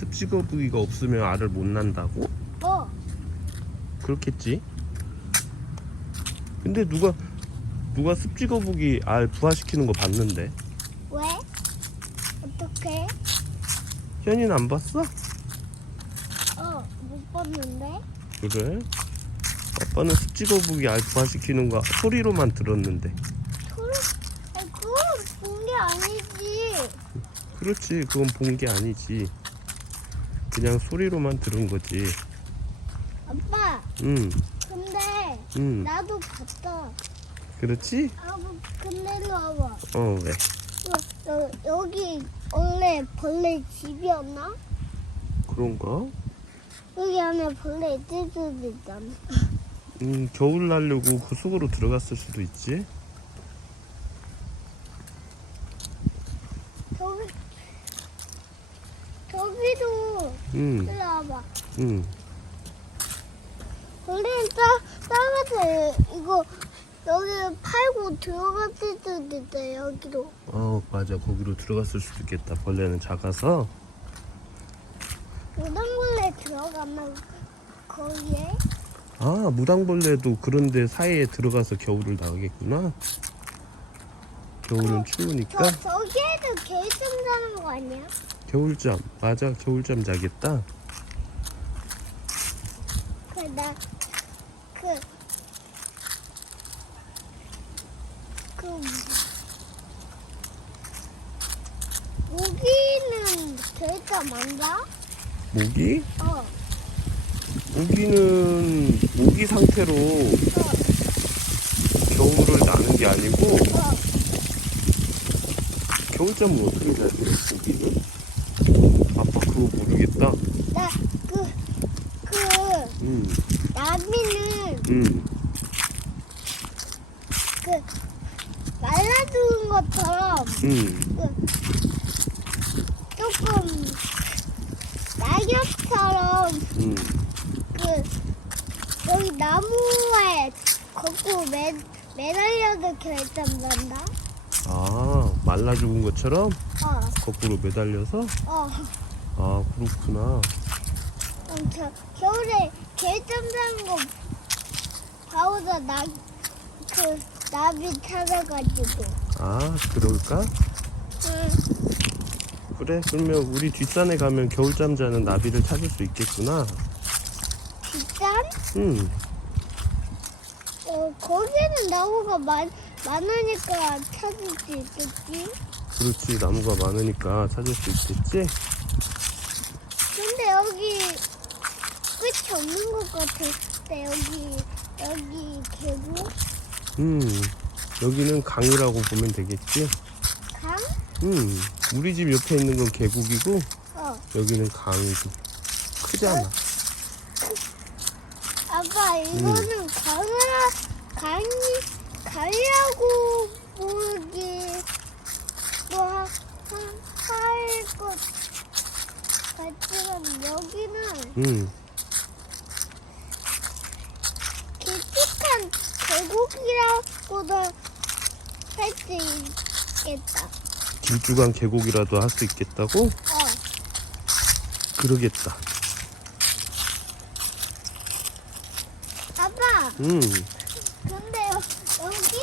습지거북이가 없으면 알을 못 낳는다고? 어. 그렇겠지. 근데 누가 누가 습지거북이 알 부화시키는 거 봤는데 왜? 어떻게? 현이는 안 봤어? 어, 못 봤는데. 그래? 아빠는 습지거북이 알 부화시키는 거 소리로만 들었는데. 소리, 아니, 그건 본 게 아니지. 그렇지, 그건 본 게 아니지. 그냥 소리로만 들은 거지. 아빠, 응, 근데 응. 나도 봤다. 그렇지? 아, 근데 일로 와봐. 어, 왜? 여, 여, 여기 원래 벌레 집이었나? 그런가? 여기 안에 벌레 수도 있잖아. 음, 겨울 날려고 그 속으로 들어갔을 수도 있지. 저기, 저기도 응, 일로 와봐. 응. 벌레는 싸, 싸가지 이거 여기 팔고 들어갔을 수도 있다 여기로. 어, 맞아. 거기로 들어갔을 수도 있겠다. 벌레는 작아서. 무당벌레 들어가나 거기에? 아, 무당벌레도 그런데 사이에 들어가서 겨울을 나가겠구나. 겨울은 추우니까 저 저기에도 개좀 자는 거 아니야? 겨울잠. 맞아, 겨울잠 자겠다. 그나그 그, 모기는 개가 많다? 모기? 어, 모기는 모기 상태로 어, 겨울을 나는 게 아니고 어. 겨울잠을 어떻게 자야 돼? 모기는? 그거 모르겠다. 나 그 그 응, 나비는 응. 그 말라두는 것처럼 응. 그 조금 낙엽처럼 응. 그 여기 나무에 걷고 매, 매달려도 결정난다. 아, 말라 죽은 것처럼 어, 거꾸로 매달려서? 어. 아, 그렇구나. 그럼 저 겨울에 결정자는 거 바보다 나, 그 나비 찾아가지고. 아, 그럴까? 응. 그래, 그러면 우리 뒷산에 가면 겨울잠 자는 나비를 찾을 수 있겠구나. 뒷산? 응, 어, 거기는 나무가 많, 많으니까 찾을 수 있겠지? 그렇지. 나무가 많으니까 찾을 수 있겠지? 근데 여기 끝이 없는 것 같은데 여기 여기 계곡 음, 여기는 강이라고 보면 되겠지? 강? 음, 우리 집 옆에 있는 건 계곡이고, 어 여기는 강이고. 크잖아. 아빠 이거는 강을 강이 강이라고 보기 뭐할것 같지만 여기는 음, 길쭉한 계곡이라고도 할 수 있겠다. 길쭉한 계곡이라도 할 수 있겠다고? 어. 그러겠다. 아빠, 음, 근데 여, 여기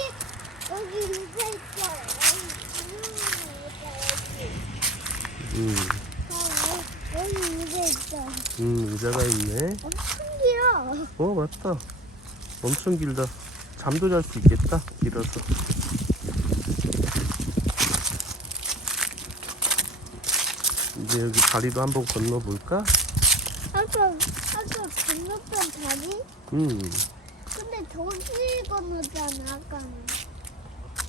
여기 있어. 여기 음, 어, 여기. 음, 의자가 있네. 엄청 길어. 어, 맞다. 엄청 길다. 잠도 잘 수 있겠다. 길어서. 이제 여기 다리도 한번 건너볼까? 아까 아까 건넜던 다리? 음, 근데 저기 건넜잖아 아까는.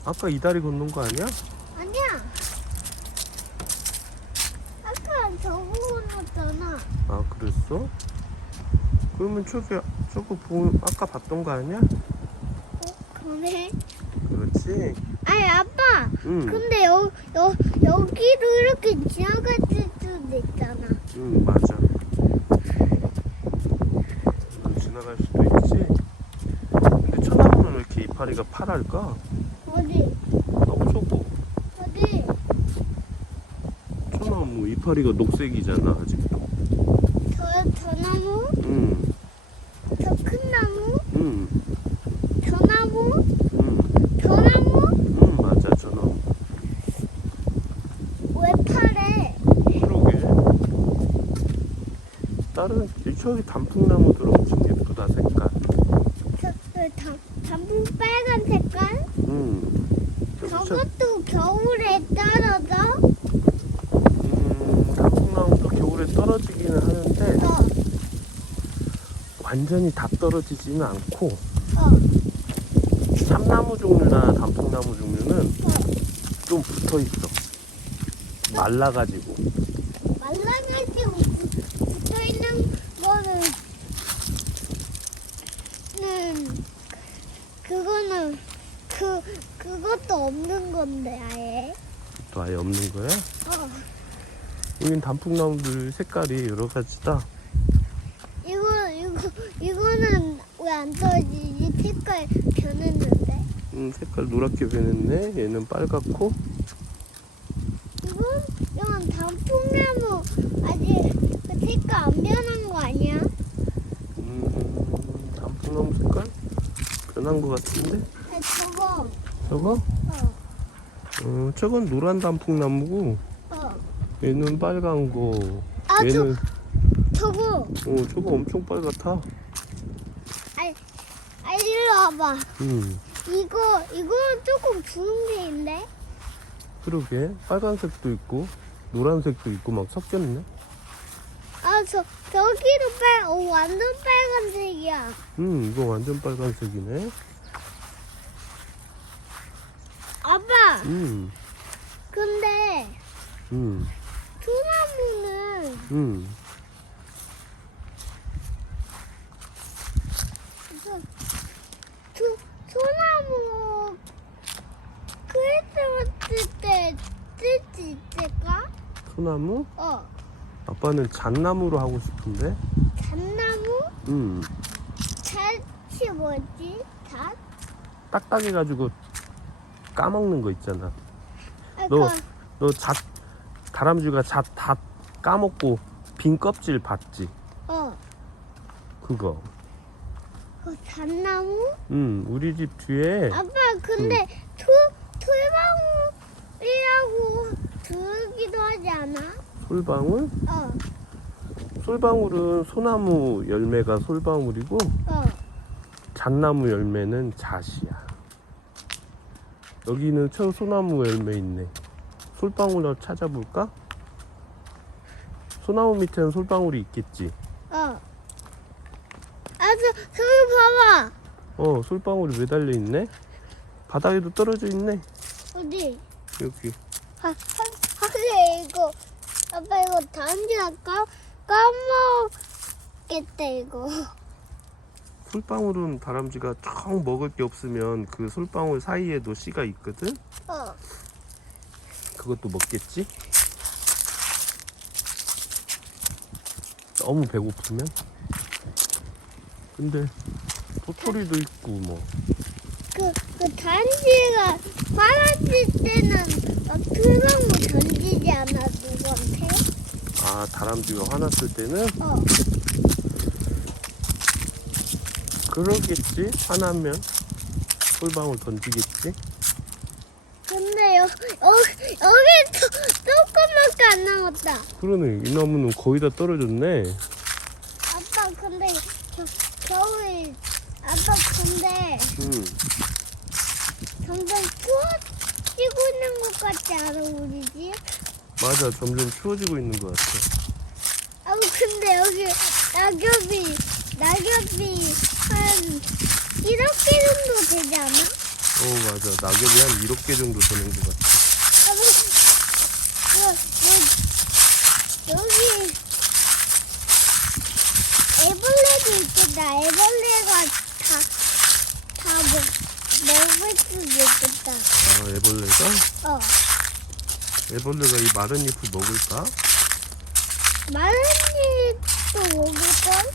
아까 이 다리 건넌 거 아니야? 아니야. 아까 저거 건넜잖아. 아, 그랬어? 그러면 저기, 저거 보, 아까 봤던 거 아니야? 어, 그래? 그렇지. 아니 아빠. 응, 근데 여, 여, 여기로 이렇게 지나갔을 수도 있잖아. 응, 맞아. 지나갈 수도 있지. 근데 쳐다보면 왜 이렇게 이파리가 파랄까? 어디? 너무 저거. 어디? 천나무 이파리가 녹색이잖아, 아직도. 저 나무, 응, 저 큰 나무, 응, 저 나무, 응, 저 나무. 응, 맞아, 저놈. 왜 파래? 그러게. 다른 저기 단풍나무들 엄청 예쁘다 색깔. 저, 저 단, 단풍 빨간 색깔? 저, 저것도 겨울에 떨어져? 음, 단풍나무도 겨울에 떨어지기는 하는데 어, 완전히 다 떨어지지는 않고 어, 참나무 종류나 단풍나무 종류는 어. 좀 붙어 있어. 말라가지고. 말라가지고 붙어 있는 거는 는 그거는 그 그것도 없는 건데 아예. 또 아예 없는 거야? 어, 여긴 단풍나무들 색깔이 여러 가지다. 이거 이거 이거는 왜 안 떨어지지? 색깔 변했는데. 음, 색깔 노랗게 변했네. 얘는 빨갛고. 이건 이건 단풍나무 아직 그 색깔 안 변한 거 아니야? 음, 단풍나무 색깔 변 한 것 같은데? 아, 저거. 저거? 어, 어, 저건 노란 단풍나무고 어. 얘는 빨간 거. 아, 저 얘는 저거. 어, 저거 엄청 빨갛다. 아, 일로 와봐. 음, 이거 이거 조금 분홍색인데? 그러게 빨간색도 있고 노란색도 있고 막 섞였네. 아, 저 저기도 빨, 어, 완전 빨간색이야. 음, 이거 완전 빨간색이네. 아빠, 음, 근데 음, 소나무는 음. 소, 소나무 크리스마스 때쓸수 있을까? 소나무? 어, 아빠는 잣나무로 하고 싶은데. 잣나무? 음, 잣이 뭐지? 잣? 딱딱해가지고 까먹는 거 있잖아. 아, 너- 그, 너 잣, 다람쥐가 잣 다 까먹고 빈 껍질 봤지? 어, 그거. 그 잣나무? 음, 우리 집 뒤에 아빠 근데 토 토방울이라고 부르기도 하지 않아? 솔방울? 어, 솔방울은 소나무 열매가 솔방울이고 어. 잣나무 열매는 잣이야. 여기는 저 소나무 열매 있네. 솔방울 찾아볼까? 소나무 밑에는 솔방울이 있겠지. 어. 아, 저, 저기 봐봐. 어, 솔방울이 매달려 있네. 바닥에도 떨어져 있네. 어디? 여기. 아, 아, 하게 이거. 아빠 이거 단지나 까, 까먹겠다, 이거. 솔방울은 다람쥐가 청 먹을 게 없으면 그 솔방울 사이에도 씨가 있거든. 어. 그것도 먹겠지? 너무 배고프면? 근데 도토리도 있고 뭐 그, 그 단지가 빨아질 때는 막 틀방울 던지지 않아, 누구한테? 아 다람쥐가 화났을 때는 어. 그러겠지 화나면 솔방울 던지겠지 근데 여, 여, 여기 조, 조금밖에 안 남았다. 그러네 이 나무는 거의 다 떨어졌네 아빠 근데 저, 겨울 아빠 근데 음 점점 추워지고 있는 것 같지 않아 우리 집? 맞아 점점 추워지고 있는 것 같아 아 근데 여기 낙엽이 낙엽이 한 1억 개 정도 되지 않아? 어 맞아 낙엽이 한 1억 개 정도 되는 것 같아 아빠 뭐, 뭐, 여기 애벌레도 있겠다. 애벌레가 다 다 먹, 먹을 수도 있겠다. 아 애벌레가? 어. 애벌레가 이 마른 잎을 먹을까? 마른 잎도 먹을걸?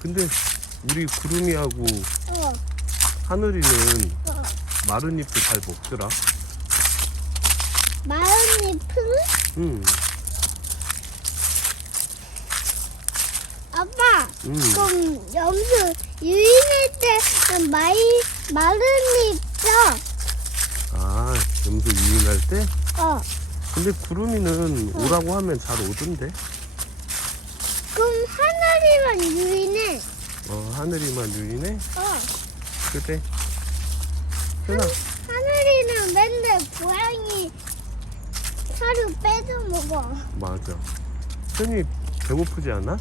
근데 우리 구름이하고 어, 하늘이는 어. 마른 잎을 잘 먹더라 마른 잎은? 응 음, 그럼 염소 유인할 때는 마이 마른 있죠? 아, 염소 유인할 때? 어. 근데 구름이는 오라고 하면 잘 오던데? 그럼 하늘이만 유인해. 어, 하늘이만 유인해? 어. 그래. 현아, 하늘이는 맨날 고양이 살을 빼서 먹어. 맞아. 현이 배고프지 않아?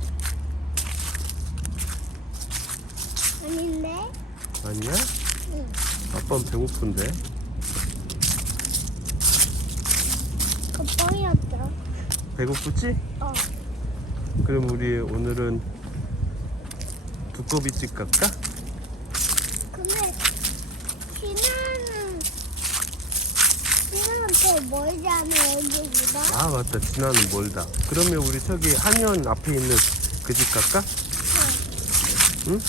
아닌데? 아니야? 응. 아빠는 배고픈데. 그 뻥이었죠. 배고프지? 어. 그럼 우리 오늘은 두꺼비집 갈까? 근데 진아는 진아는 더 멀잖아 여기보다. 아, 맞다. 진화는 멀다. 그러면 우리 저기 한현 앞에 있는 그 집 갈까? 응?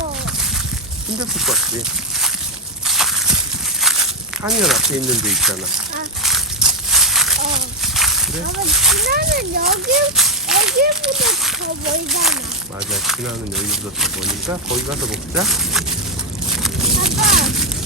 뭐? 힘들 것 같지? 한현 앞에 있는 데 있잖아. 어. 그래? 아마 진아는 여기 여기보다 더 멀잖아. 맞아. 진화는 여기보다 더 머니까 거기 가서 먹자. 아빠